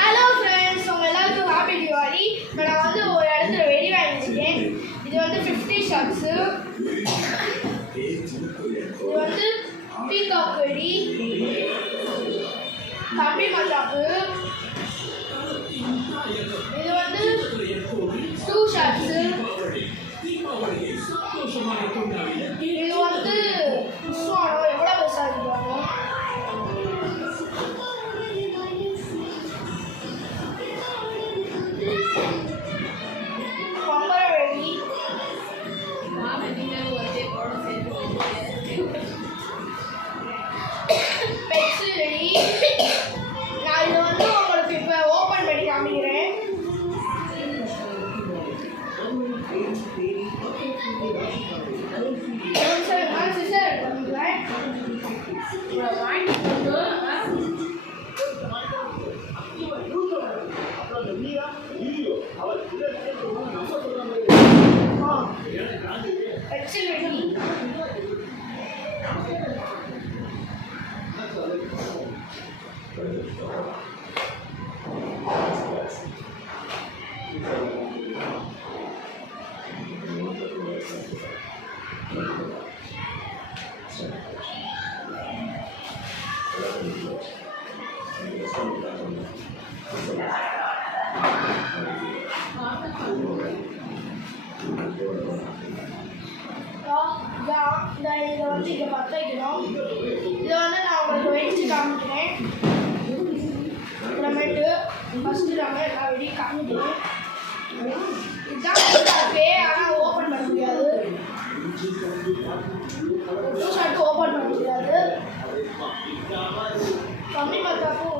Hello friends, உங்கள் எல்லாருக்கும் happy Deepavali. இப்போ நான் வந்து ஒரு இடத்துல வெடி வாங்கியிருக்கேன். இது வந்து 50 ஷாட்ஸு. இது வந்து பீகாக் வெடி, கம்பி மத்தாப்பு. இது வந்து 2 ஷாட்ஸு. இது வந்து புஷ்வானம் எவ்வளோ பெருசாக இருக்காங்க. Bets ready. நான் இதை வந்து உங்களுக்கு இப்போ ஓப்பன் பண்ணி காமிக்கிறேன். சிஸ்டர் பண்ணுறேன். Bets ready. இதை வந்து இங்கே பற்ற வைக்கணும். இதை வந்து நான் உங்களுக்கு வெடிச்சு காமிக்கிறேன். அப்புறமேட்டு ஃபஸ்ட்டு நாங்கள் எல்லா வெடியும் காமிக்கிறேன். இதுதான் ஓகே, ஆனால் ஓப்பன் பண்ண முடியாது. ஷர்ட்டு ஓப்பன் பண்ண முடியாது. கம்மி பார்த்தாக்கும்